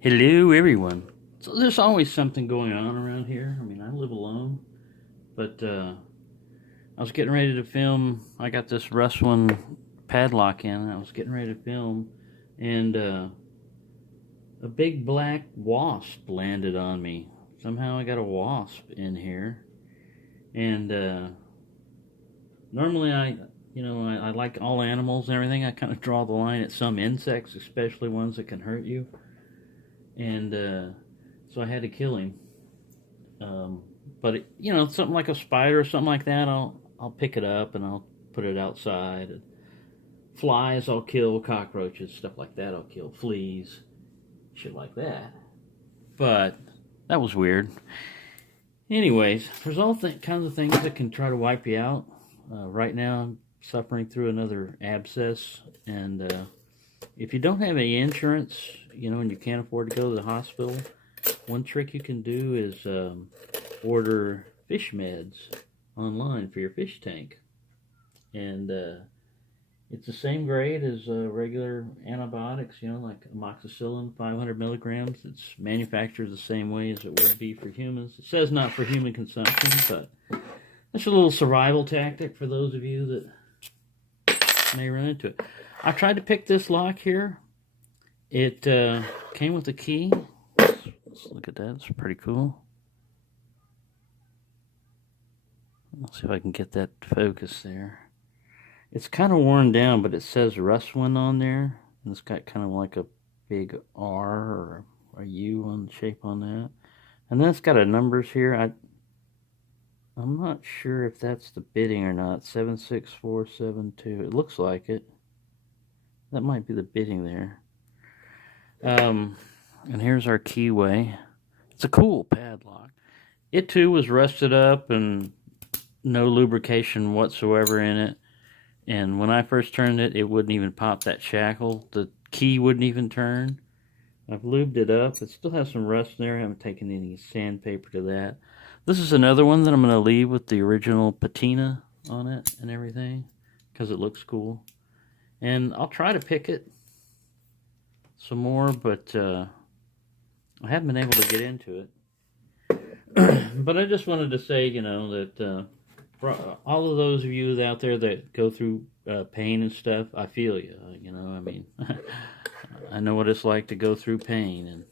Hello, everyone. So there's always something going on around here. I mean, I live alone, but I was getting ready to film. I got this Russwin Padlock in, and I was getting ready to film, and a big black wasp landed on me. Somehow I got a wasp in here, and normally I like all animals and everything. I kind of draw the line at some insects, especially ones that can hurt you, and so I had to kill him. But something like a spider or something like that, I'll pick it up and I'll put it outside. And flies, I'll kill. Cockroaches, stuff like that, I'll kill. Fleas, shit like that. But that was weird. Anyways, there's all kinds of things that can try to wipe you out. Right now, I'm suffering through another abscess, and if you don't have any insurance, and you can't afford to go to the hospital, one trick you can do is order fish meds online for your fish tank. And it's the same grade as regular antibiotics, like amoxicillin, 500 milligrams. It's manufactured the same way as it would be for humans. It says not for human consumption, but that's a little survival tactic for those of you that may run into it. I tried to pick this lock here. It came with a key. Let's look at that. It's pretty cool. Let's see if I can get that focus there. It's kind of worn down, but it says Russwin on there. And it's got kind of like a big R or a U on the shape on that. And then it's got a numbers here. I'm not sure if that's the bidding or not. 76472. It looks like it. That might be the bidding there. And here's our keyway. It's a cool padlock. It too was rusted up and no lubrication whatsoever in it. And when I first turned it, it wouldn't even pop that shackle. The key wouldn't even turn. I've lubed it up. It still has some rust in there. I haven't taken any sandpaper to that. This is another one that I'm going to leave with the original patina on it and everything because it looks cool. And I'll try to pick it some more, but I haven't been able to get into it. But I just wanted to say, that for all of those of you out there that go through pain and stuff, I feel you. I mean, I know what it's like to go through pain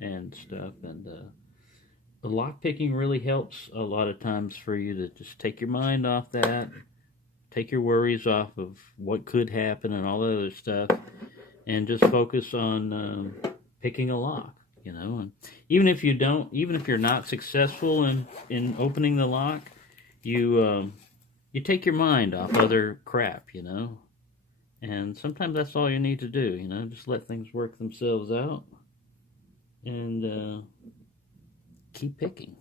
and stuff, and the lock picking really helps a lot of times for you to just take your mind off that, take your worries off of what could happen and all that other stuff, and just focus on picking a lock. And even if you're not successful in opening the lock, you take your mind off other crap, and sometimes that's all you need to do, just let things work themselves out and keep picking.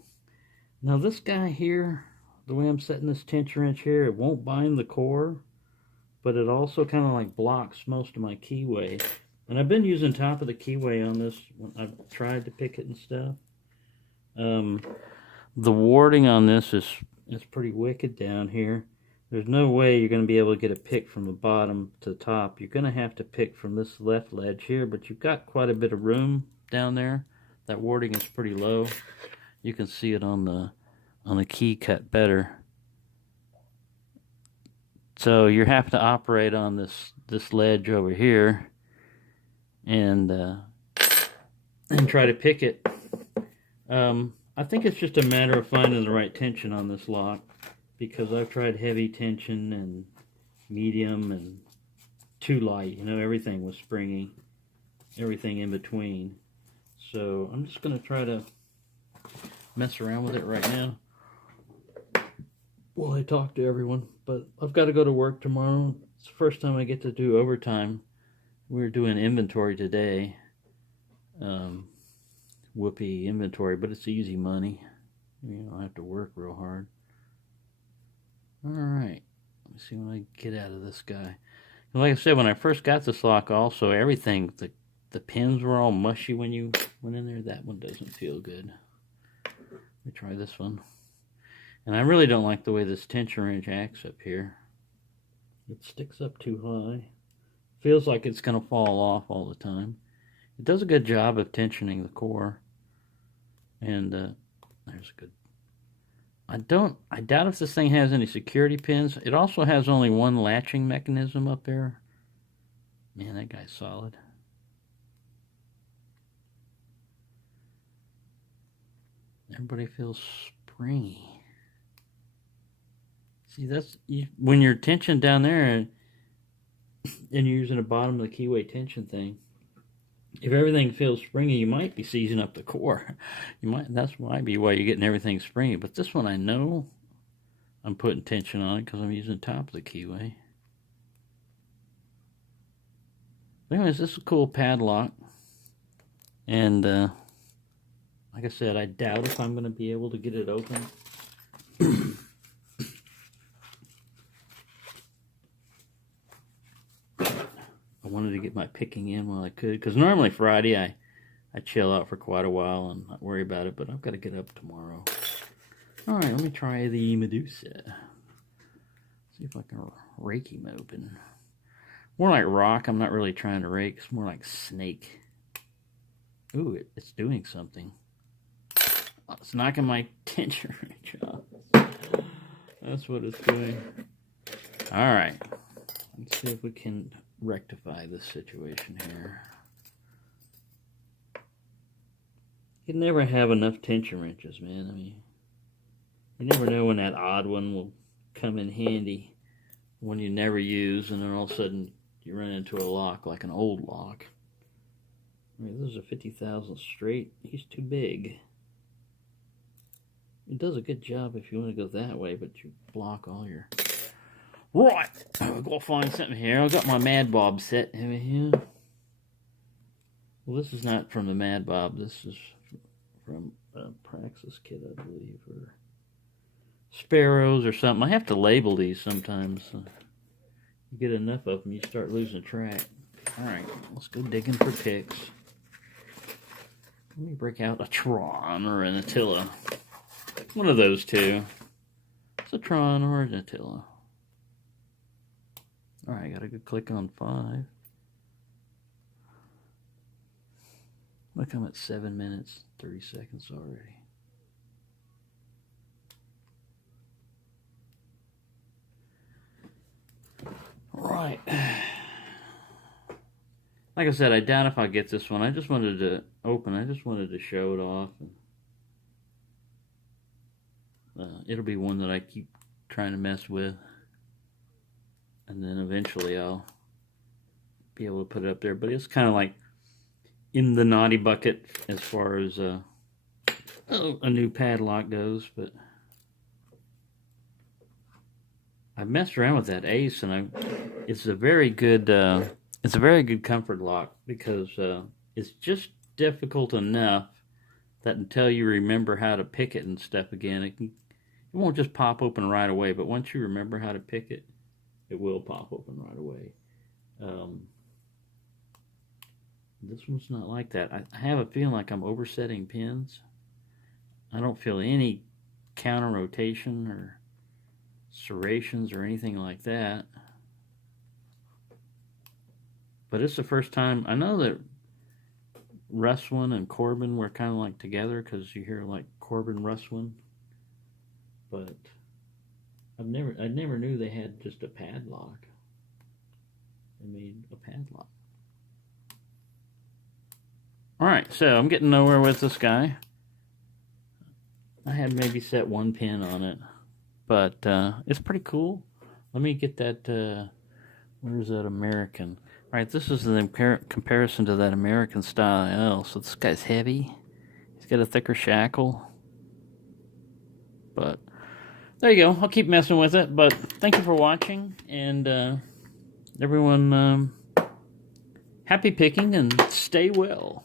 Now this guy here, the way I'm setting this tension wrench here, it won't bind the core, but it also kind of like blocks most of my keyway. And I've been using top of the keyway on this when I've tried to pick it and stuff. The warding on this is pretty wicked down here. There's no way you're going to be able to get a pick from the bottom to the top. You're going to have to pick from this left ledge here, but you've got quite a bit of room down there. That warding is pretty low. You can see it on the key cut better. So you're having to operate on this ledge over here and try to pick it. I think it's just a matter of finding the right tension on this lock, because I've tried heavy tension and medium and too light. Everything was springy, everything in between. So I'm just going to try to mess around with it right now while I talk to everyone. But I've got to go to work tomorrow. It's the first time I get to do overtime. We're doing inventory today. Whoopee inventory, but it's easy money. You don't have to work real hard. Alright, let me see what I get out of this guy. And like I said, when I first got this lock also, everything, the pins were all mushy when you went in there. That one doesn't feel good. Let me try this one. And I really don't like the way this tension wrench acts up here. It sticks up too high. Feels like it's going to fall off all the time. It does a good job of tensioning the core. And there's a good... I doubt if this thing has any security pins. It also has only one latching mechanism up there. Man, that guy's solid. Everybody feels springy. See, that's when you're tensioned down there and you're using the bottom of the keyway tension thing. If everything feels springy, you might be seizing up the core. That's might be why you're getting everything springy. But this one, I know I'm putting tension on it because I'm using the top of the keyway. Anyways, this is a cool padlock. And like I said, I doubt if I'm going to be able to get it open. I wanted to get my picking in while I could, because normally Friday I chill out for quite a while and not worry about it, but I've got to get up tomorrow. All right, let me try the Medusa. See if I can rake him open. More like rock. I'm not really trying to rake. It's more like snake. Ooh, it's doing something. Oh, it's knocking my tension wrench off. That's what it's doing. All right. Let's see if we can rectify this situation here. You can never have enough tension wrenches, man. I mean, you never know when that odd one will come in handy, one you never use, and then all of a sudden you run into a lock, like an old lock. I mean, this is a 50,000 straight. He's too big. It does a good job if you want to go that way, but you block all your... Right, I'll go find something here. I've got my Mad Bob set over here. Well, this is not from the Mad Bob. This is from a Praxis kit, I believe, or Sparrows or something. I have to label these sometimes. You get enough of them, you start losing track. All right, let's go digging for picks. Let me break out a Tron or an Attila. One of those two. It's a Tron or an Attila. Alright, got a good click on 5. Look, I'm at 7 minutes, 30 seconds already. Right. Like I said, I doubt if I get this one. I just wanted to open. I just wanted to show it off. It'll be one that I keep trying to mess with. And then eventually I'll be able to put it up there. But it's kind of like in the naughty bucket as far as a new padlock goes. But I've messed around with that Ace, and it's a very good comfort lock, because it's just difficult enough that until you remember how to pick it and stuff again, it won't just pop open right away. But once you remember how to pick it, it will pop open right away. This one's not like that. I have a feeling like I'm oversetting pins. I don't feel any counter rotation or serrations or anything like that. But it's the first time. I know that Russwin and Corbin were kind of like together, because you hear like Corbin Russwin, but I never knew they had just a padlock. They made a padlock. Alright, so I'm getting nowhere with this guy. I had maybe set one pin on it, but it's pretty cool. Let me get that, where's that American? Alright, this is the comparison to that American style. So this guy's heavy. He's got a thicker shackle. But there you go. I'll keep messing with it. But thank you for watching. And everyone, happy picking and stay well.